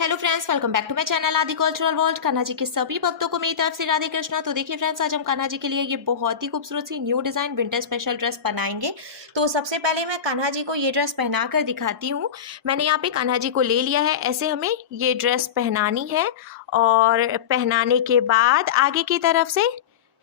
Hello friends, welcome back to my channel Aadi cultural world. Kanha ji के सभी भक्तों को मेरी तरफ से राधे कृष्णा। तो देखिए फ्रेंड्स, आज हम कान्हा जी के लिए ये बहुत ही खूबसूरत सी new design winter special dress बनाएंगे। तो सबसे पहले मैं कान्हा जी को ये ड्रेस पहना कर दिखाती हूँ। मैंने यहाँ पे कान्हा जी को ले लिया है। ऐसे हमें ये ड्रेस पहनानी है और पहनाने के बाद आगे की तरफ से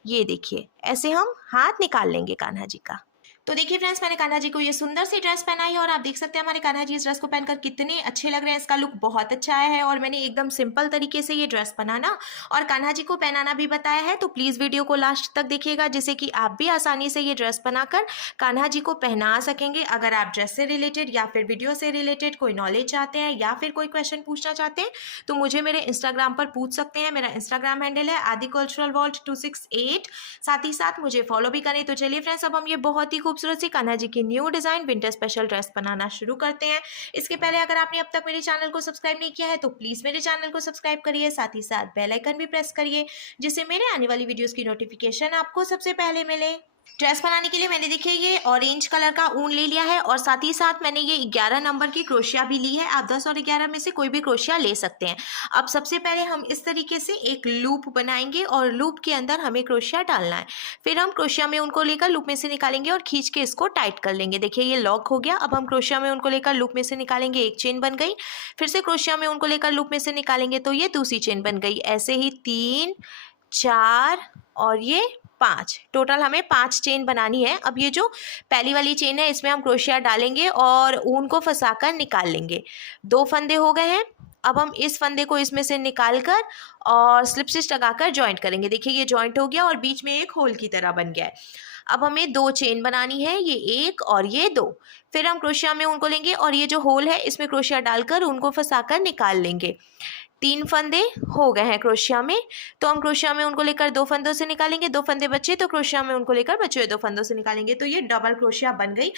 ये देखिए ऐसे हम हाथ निकाल लेंगे कान्हा जी का। तो देखिए फ्रेंड्स, मैंने कान्हा जी को ये सुंदर सी ड्रेस पहनाई है और आप देख सकते हैं हमारे कान्हा जी इस ड्रेस को पहनकर कितने अच्छे लग रहे हैं। इसका लुक बहुत अच्छा आया है और मैंने एकदम सिंपल तरीके से ये ड्रेस बनाना और कान्हा जी को पहनाना भी बताया है। तो प्लीज़ वीडियो को लास्ट तक देखिएगा, जिससे कि आप भी आसानी से ये ड्रेस बनाकर कान्हा जी को पहना सकेंगे। अगर आप ड्रेस से रिलेटेड या फिर वीडियो से रिलेटेड कोई नॉलेज चाहते हैं या फिर कोई क्वेश्चन पूछना चाहते हैं तो मुझे मेरे इंस्टाग्राम पर पूछ सकते हैं। मेरा इंस्टाग्राम हैंडल है आदि कल्चरल वर्ल्ड 268। साथ ही साथ मुझे फॉलो भी करें। तो चलिए फ्रेंड्स, अब हम ये बहुत ही खूबसूरत सी कान्हा जी की new design winter special dress बनाना शुरू करते हैं। इसके पहले अगर आपने अब तक मेरे चैनल को सब्सक्राइब नहीं किया है तो प्लीज़ मेरे चैनल को सब्सक्राइब करिए, साथ ही साथ बेल आइकन भी प्रेस करिए, जिससे मेरे आने वाली वीडियोस की नोटिफिकेशन आपको सबसे पहले मिले। ड्रेस बनाने के लिए मैंने देखिए ये ऑरेंज कलर का ऊन ले लिया है और साथ ही साथ मैंने ये 11 नंबर की क्रोशिया भी ली है। आप 10 और 11 में से कोई भी क्रोशिया ले सकते हैं। अब सबसे पहले हम इस तरीके से एक लूप बनाएंगे और लूप के अंदर हमें क्रोशिया डालना है। फिर हम क्रोशिया में उनको लेकर लूप में से निकालेंगे और खींच के इसको टाइट कर लेंगे। देखिए ये लॉक हो गया। अब हम क्रोशिया में उनको लेकर लूप में से निकालेंगे, एक चेन बन गई। फिर से क्रोशिया में उनको लेकर लूप में से निकालेंगे तो ये दूसरी चेन बन गई। ऐसे ही 3, 4 और ये 5, टोटल हमें 5 चेन बनानी है। अब ये जो पहली वाली चेन है इसमें हम क्रोशिया डालेंगे और ऊन को फंसाकर निकाल लेंगे। 2 फंदे हो गए हैं। अब हम इस फंदे को इसमें से निकाल कर और स्लिप स्टिच लगाकर जॉइंट करेंगे। देखिए ये जॉइंट हो गया और बीच में एक होल की तरह बन गया है। अब हमें 2 चेन बनानी है, ये 1 और ये 2। फिर हम क्रोशिया में उनको लेंगे और ये जो होल है इसमें क्रोशिया डालकर उनको फंसाकर निकाल लेंगे। 3 फंदे हो गए हैं क्रोशिया में, तो हम क्रोशिया में उनको लेकर 2 फंदों से निकालेंगे। 2 फंदे बचे तो क्रोशिया में उनको लेकर बचे हुए 2 फंदों से निकालेंगे। तो ये डबल क्रोशिया बन गई।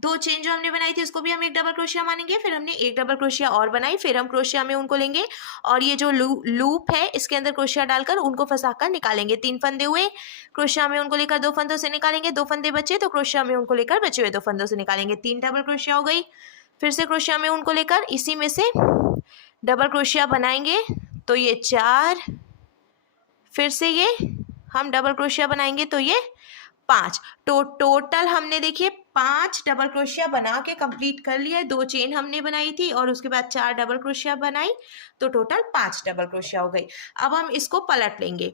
2 चेन जो हमने बनाई थी उसको भी हम एक डबल क्रोशिया मानेंगे। फिर हमने एक डबल क्रोशिया और बनाई। फिर हम क्रोशिया में उनको लेंगे और ये जो लूप है इसके अंदर क्रोशिया डालकर उनको फंसाकर निकालेंगे। 3 फंदे हुए, क्रोशिया में उनको लेकर 2 फंदों से निकालेंगे। 2 फंदे बचे तो क्रोशिया में उनको लेकर बचे हुए 2 फंदों से निकालेंगे। 3 डबल क्रोशिया हो गई। फिर से क्रोशिया में उनको लेकर इसी में से डबल क्रोशिया बनाएंगे तो ये 4। फिर से ये हम डबल क्रोशिया बनाएंगे तो ये 5। तो टोटल हमने देखिए 5 डबल क्रोशिया बना के कंप्लीट कर लिया है। 2 चेन हमने बनाई थी और उसके बाद 4 डबल क्रोशिया बनाई, तो टोटल 5 डबल क्रोशिया हो गई। अब हम इसको पलट लेंगे।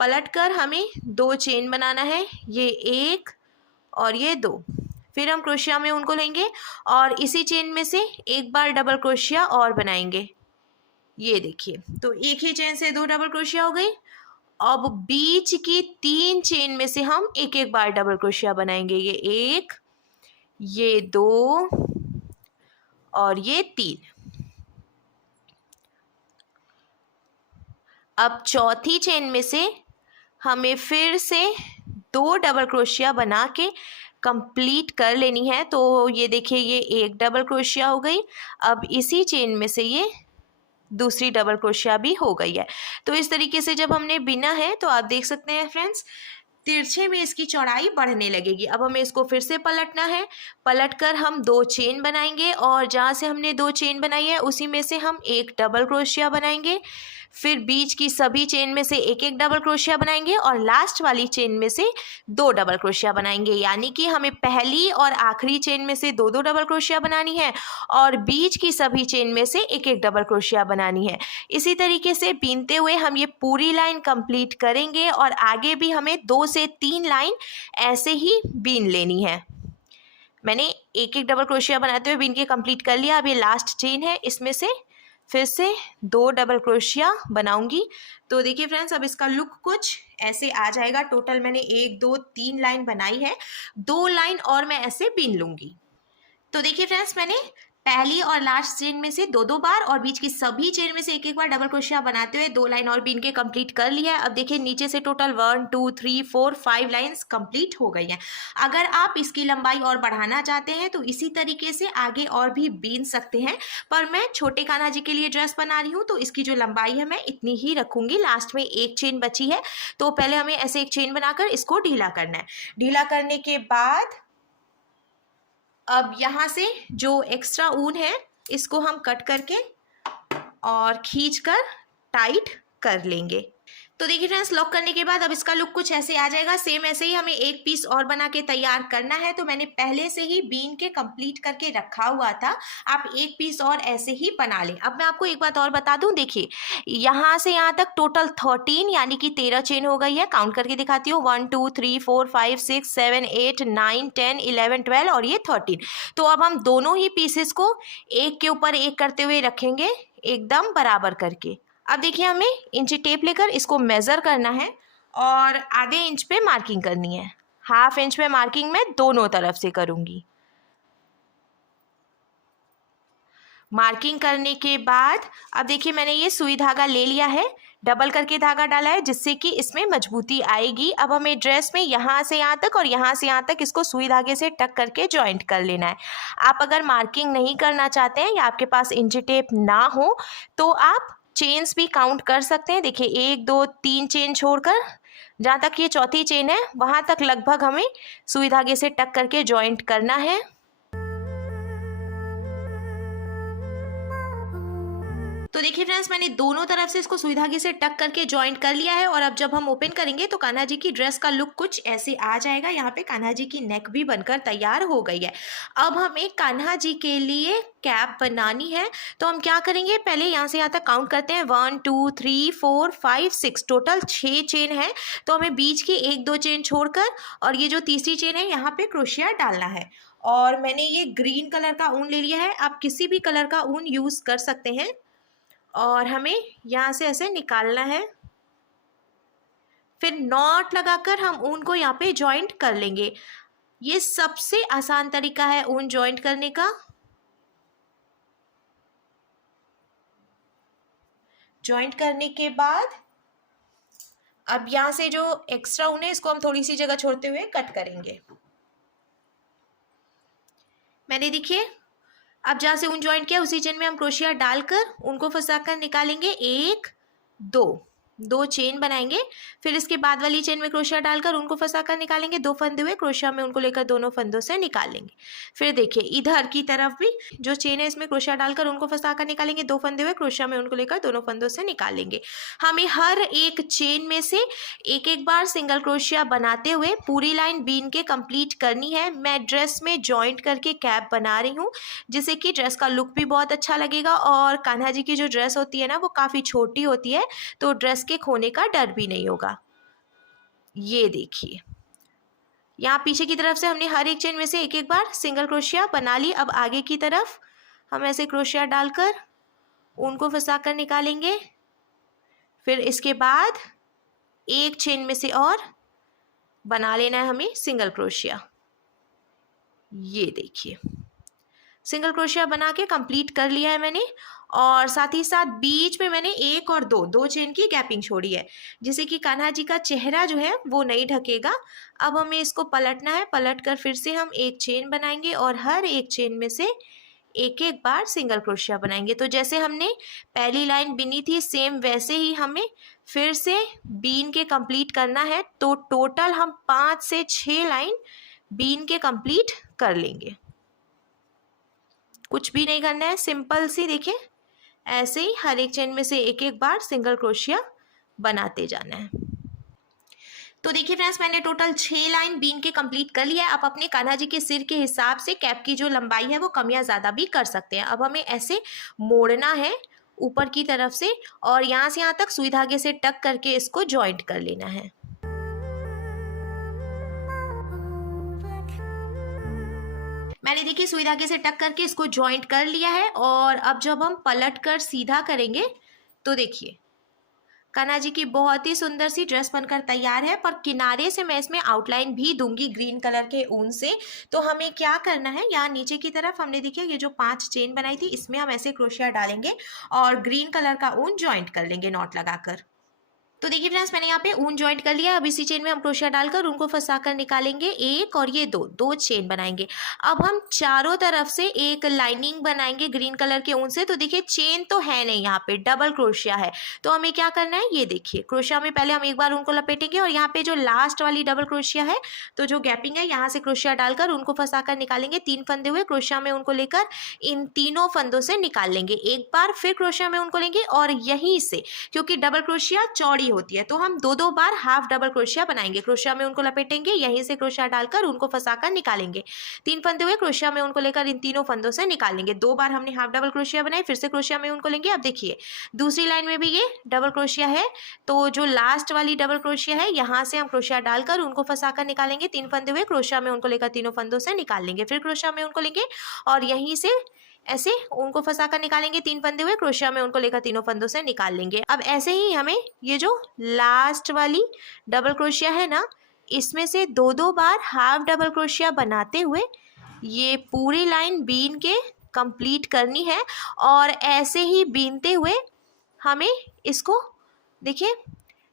पलट कर हमें 2 चेन बनाना है, ये 1 और ये 2। फिर हम क्रोशिया में उनको लेंगे और इसी चेन में से एक बार डबल क्रोशिया और बनाएंगे। ये देखिए, तो एक ही चेन से 2 डबल क्रोशिया हो गई। अब बीच की 3 चेन में से हम एक एक बार डबल क्रोशिया बनाएंगे। ये 1, ये 2 और ये 3। अब चौथी चेन में से हमें फिर से 2 डबल क्रोशिया बना के कंप्लीट कर लेनी है। तो ये देखिए ये एक डबल क्रोशिया हो गई। अब इसी चेन में से ये दूसरी डबल क्रोशिया भी हो गई है। तो इस तरीके से जब हमने बिना है तो आप देख सकते हैं फ्रेंड्स, तिरछे में इसकी चौड़ाई बढ़ने लगेगी। अब हमें इसको फिर से पलटना है। पलटकर हम 2 चेन बनाएंगे और जहाँ से हमने 2 चेन बनाई है उसी में से हम एक डबल क्रोशिया बनाएंगे। फिर बीच की सभी चेन में से एक एक डबल क्रोशिया बनाएंगे और लास्ट वाली चेन में से 2 डबल क्रोशिया बनाएंगे। यानी कि हमें पहली और आखिरी चेन में से 2-2 डबल क्रोशिया बनानी है और बीच की सभी चेन में से एक एक डबल क्रोशिया बनानी है। इसी तरीके से बीनते हुए हम ये पूरी लाइन कंप्लीट करेंगे और आगे भी हमें 2 से 3 लाइन ऐसे ही बीन लेनी है। मैंने एक एक डबल क्रोशिया बनाते हुए बीन के कंप्लीट कर लिया। अब ये लास्ट चेन है, इसमें से फिर से 2 डबल क्रोशिया बनाऊंगी। तो देखिए फ्रेंड्स, अब इसका लुक कुछ ऐसे आ जाएगा। टोटल मैंने 1, 2, 3 लाइन बनाई है। 2 लाइन और मैं ऐसे बीन लूंगी। तो देखिए फ्रेंड्स, मैंने पहली और लास्ट चेन में से 2-2 बार और बीच की सभी चेन में से एक एक बार डबल क्रोशिया बनाते हुए 2 लाइन और बीन के कंप्लीट कर लिया है। अब देखिए नीचे से टोटल 1, 2, 3, 4, 5 लाइंस कंप्लीट हो गई हैं। अगर आप इसकी लंबाई और बढ़ाना चाहते हैं तो इसी तरीके से आगे और भी बीन सकते हैं, पर मैं छोटे कान्हा जी के लिए ड्रेस बना रही हूँ तो इसकी जो लंबाई है मैं इतनी ही रखूंगी। लास्ट में एक चेन बची है, तो पहले हमें ऐसे एक चेन बनाकर इसको ढीला करना है। ढीला करने के बाद अब यहाँ से जो एक्स्ट्रा ऊन है इसको हम कट करके और खींचकर टाइट कर लेंगे। तो देखिए फ्रेंड्स, लॉक करने के बाद अब इसका लुक कुछ ऐसे आ जाएगा। सेम ऐसे ही हमें एक पीस और बना के तैयार करना है। तो मैंने पहले से ही बीन के कंप्लीट करके रखा हुआ था, आप एक पीस और ऐसे ही बना लें। अब मैं आपको एक बात और बता दूं, देखिए यहाँ से यहाँ तक टोटल 13 यानी कि 13 चेन हो गई है। काउंट करके दिखाती हूँ, 1 2 3 4 5 6 7 8 9 10 11 12 और ये 13। तो अब हम दोनों ही पीसेस को एक के ऊपर एक करते हुए रखेंगे, एकदम बराबर करके। अब देखिए हमें इंची टेप लेकर इसको मेज़र करना है और आधे इंच पे मार्किंग करनी है। हाफ इंच पे मार्किंग मैं दोनों तरफ से करूँगी। मार्किंग करने के बाद अब देखिए मैंने ये सुई धागा ले लिया है, डबल करके धागा डाला है जिससे कि इसमें मजबूती आएगी। अब हमें ड्रेस में यहाँ से यहाँ तक और यहाँ से यहाँ तक इसको सुई धागे से टक करके जॉइंट कर लेना है। आप अगर मार्किंग नहीं करना चाहते हैं या आपके पास इंची टेप ना हो तो आप चेन्स भी काउंट कर सकते हैं। देखिए 1 2 3 चेन छोड़कर जहाँ तक ये चौथी चेन है वहाँ तक लगभग हमें सुई धागे से टक करके जॉइंट करना है। तो देखिए फ्रेंड्स, मैंने दोनों तरफ से इसको सुई धागे से टक करके जॉइंट कर लिया है और अब जब हम ओपन करेंगे तो कान्हा जी की ड्रेस का लुक कुछ ऐसे आ जाएगा। यहाँ पे कान्हा जी की नेक भी बनकर तैयार हो गई है। अब हमें कान्हा जी के लिए कैप बनानी है। तो हम क्या करेंगे, पहले यहाँ से यहाँ तक काउंट करते हैं, 1 2 3 4 5 6, टोटल 6 चेन है। तो हमें बीच की 1 2 चेन छोड़कर और ये जो तीसरी चेन है यहाँ पे क्रोशिया डालना है। और मैंने ये ग्रीन कलर का ऊन ले लिया है, आप किसी भी कलर का ऊन यूज़ कर सकते हैं। और हमें यहाँ से ऐसे निकालना है, फिर नॉट लगाकर हम ऊन को यहाँ पे जॉइंट कर लेंगे। ये सबसे आसान तरीका है ऊन जॉइंट करने का। जॉइंट करने के बाद अब यहाँ से जो एक्स्ट्रा ऊन है इसको हम थोड़ी सी जगह छोड़ते हुए कट करेंगे। मैंने देखिए अब जहाँ से ऊन जॉइंट किया उसी चेन में हम क्रोशिया डालकर उनको फंसाकर निकालेंगे। 1 2 चेन बनाएंगे, फिर इसके बाद वाली चेन में क्रोशिया डालकर उनको फंसाकर निकालेंगे। 2 फंदे हुए, क्रोशिया में उनको लेकर दोनों फंदों से निकाल लेंगे। फिर देखिए इधर की तरफ भी जो चेन है इसमें क्रोशिया डालकर उनको फंसाकर निकालेंगे। 2 फंदे हुए, क्रोशिया में उनको लेकर दोनों फंदों से निकाल लेंगे। हमें हर एक चेन में से एक एक बार सिंगल क्रोशिया बनाते हुए पूरी लाइन बीन के कंप्लीट करनी है। मैं ड्रेस में जॉइंट करके कैप बना रही हूँ जिससे कि ड्रेस का लुक भी बहुत अच्छा लगेगा और कान्हा जी की जो ड्रेस होती है ना वो काफ़ी छोटी होती है, तो ड्रेस के खोने का डर भी नहीं होगा। ये देखिए यहाँ पीछे की तरफ से हमने हर एक चेन में से एक एक बार सिंगल क्रोशिया बना ली। अब आगे की तरफ हम ऐसे क्रोशिया डालकर उनको फंसाकर निकालेंगे। फिर इसके बाद एक चेन में से और बना लेना है हमें सिंगल क्रोशिया। ये देखिए सिंगल क्रोशिया बना के कंप्लीट कर लिया है मैंने। और साथ ही साथ बीच में मैंने 1 और 2 चेन की गैपिंग छोड़ी है जिससे कि कान्हा जी का चेहरा जो है वो नहीं ढकेगा। अब हमें इसको पलटना है, पलट कर फिर से हम एक चेन बनाएंगे और हर एक चेन में से एक एक बार सिंगल क्रोशिया बनाएंगे। तो जैसे हमने पहली लाइन बिनी थी सेम वैसे ही हमें फिर से बीन के कंप्लीट करना है। तो टोटल हम 5 से 6 लाइन बीन के कंप्लीट कर लेंगे। कुछ भी नहीं करना है, सिंपल सी देखिए ऐसे ही हर एक चेन में से एक एक बार सिंगल क्रोशिया बनाते जाना है। तो देखिए फ्रेंड्स, मैंने टोटल 6 लाइन बीन के कंप्लीट कर लिया है। आप अपने कान्हा जी के सिर के हिसाब से कैप की जो लंबाई है वो कम या ज़्यादा भी कर सकते हैं। अब हमें ऐसे मोड़ना है ऊपर की तरफ से और यहाँ से यहाँ तक सुई धागे से टक करके इसको जॉइंट कर लेना है। मैंने देखिए सुई धागे से टक करके इसको जॉइंट कर लिया है। और अब जब हम पलट कर सीधा करेंगे तो देखिए कान्हा जी की बहुत ही सुंदर सी ड्रेस बनकर तैयार है। पर किनारे से मैं इसमें आउटलाइन भी दूंगी ग्रीन कलर के ऊन से। तो हमें क्या करना है, यहाँ नीचे की तरफ हमने देखिए ये जो 5 चेन बनाई थी इसमें हम ऐसे क्रोशिया डालेंगे और ग्रीन कलर का ऊन जॉइंट कर लेंगे नॉट लगाकर। तो देखिए फ्रेंड्स, मैंने यहाँ पे ऊन जॉइंट कर लिया। अब इसी चेन में हम क्रोशिया डालकर उनको फंसाकर निकालेंगे एक और ये दो चेन बनाएंगे। अब हम चारों तरफ से एक लाइनिंग बनाएंगे ग्रीन कलर के ऊन से। तो देखिए चेन तो है नहीं, यहाँ पे डबल क्रोशिया है। तो हमें क्या करना है, ये देखिए क्रोशिया में पहले हम एक बार उनको लपेटेंगे और यहाँ पे जो लास्ट वाली डबल क्रोशिया है, तो जो गैपिंग है यहाँ से क्रोशिया डालकर उनको फंसाकर निकालेंगे। 3 फंदे हुए क्रोशिया में उनको लेकर इन तीनों फंदों से निकाल लेंगे एक बार, फिर क्रोशिया में उनको लेंगे और यहीं से, क्योंकि डबल क्रोशिया चौड़ी होती है, तो हम दो बार हाफ डबल क्रोशिया बनाएंगे। क्रोशिया में उनको लपेटेंगे, यहीं से क्रोशिया डालकर उनको फंसाकर निकालेंगे। 3 फंदे हुए क्रोशिया में उनको लेकर इन तीनों फंदों से निकाल लेंगे। 2 बार हमने हाफ डबल क्रोशिया बनाई, फिर से क्रोशिया में उनको लेंगे। अब देखिए दूसरी लाइन में भी ये डबल क्रोशिया है, तो जो लास्ट वाली डबल क्रोशिया है यहाँ से हम क्रोशिया डालकर उनको फंसाकर निकालेंगे। 3 फंदे हुए क्रोशिया में उनको लेकर तीनों फंदों से निकाल लेंगे। फिर क्रोशिया में उनको लेंगे और यहीं से ऐसे उनको फंसाकर निकालेंगे। 3 फंदे हुए क्रोशिया में उनको लेकर तीनों फंदों से निकाल लेंगे। अब ऐसे ही हमें ये जो लास्ट वाली डबल क्रोशिया है ना, इसमें से दो बार हाफ डबल क्रोशिया बनाते हुए ये पूरी लाइन बीन के कंप्लीट करनी है। और ऐसे ही बीनते हुए हमें इसको देखिए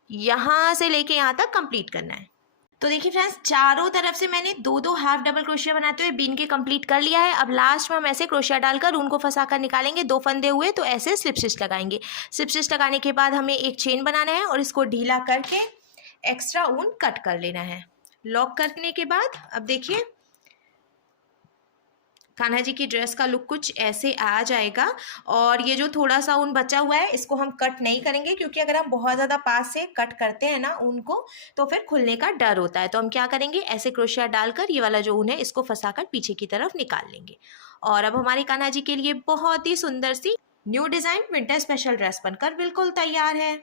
यहाँ से लेके यहाँ तक कंप्लीट करना है। तो देखिए फ्रेंड्स, चारों तरफ से मैंने दो हाफ डबल क्रोशिया बनाते हुए बीन के कंप्लीट कर लिया है। अब लास्ट में हम ऐसे क्रोशिया डालकर उनको फंसाकर निकालेंगे। 2 फंदे हुए तो ऐसे स्लिप स्टिच लगाएंगे। स्लिप स्टिच लगाने के बाद हमें एक चेन बनाना है और इसको ढीला करके एक्स्ट्रा ऊन कट कर लेना है। लॉक करने के बाद अब देखिए कान्हा जी की ड्रेस का लुक कुछ ऐसे आ जाएगा। और ये जो थोड़ा सा ऊन बचा हुआ है इसको हम कट नहीं करेंगे, क्योंकि अगर हम बहुत ज़्यादा पास से कट करते हैं ना ऊन को, तो फिर खुलने का डर होता है। तो हम क्या करेंगे, ऐसे क्रोशिया डालकर ये वाला जो ऊन है इसको फंसाकर पीछे की तरफ निकाल लेंगे। और अब हमारी कान्हा जी के लिए बहुत ही सुंदर सी new design winter special dress बनकर बिल्कुल तैयार है।